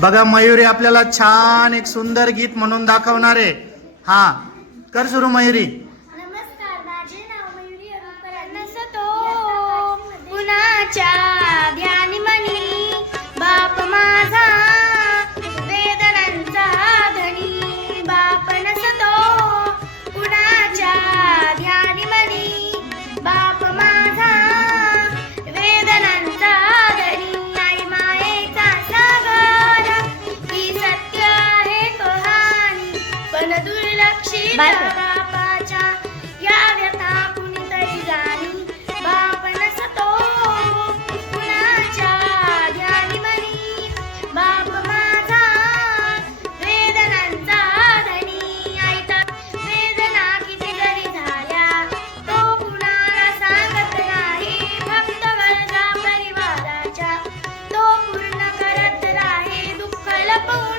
बघा मयुरी आपल्याला छान एक सुंदर गीत म्हणून दाखवणार आहे. हा कर सुरू मयुरी. नमस्कार, माझे नाव मयुरी अरुण नसतो कुणाच्या ध्यानी मनी बाप माझा वेदनांचा धनी. बाप नसतो कुणाच्या ध्यानी मनी बाप माझा वेदनांचा धनी. आई मायेचा सागर ही सत्य आहे कहाणी पण दुर्लक्षित बापाच्या या व्यथा कुणीतरी जाणी. बाप नसतो कुणाच्या ध्यानी मनी बाप माझा वेदनांचा धनी. आईचा वेदना किती जरी झाल्या तो कुणाला सांगत नाही. फक्त गरजा परिवाराच्या तो पूर्ण करत राहे दुःख लपवून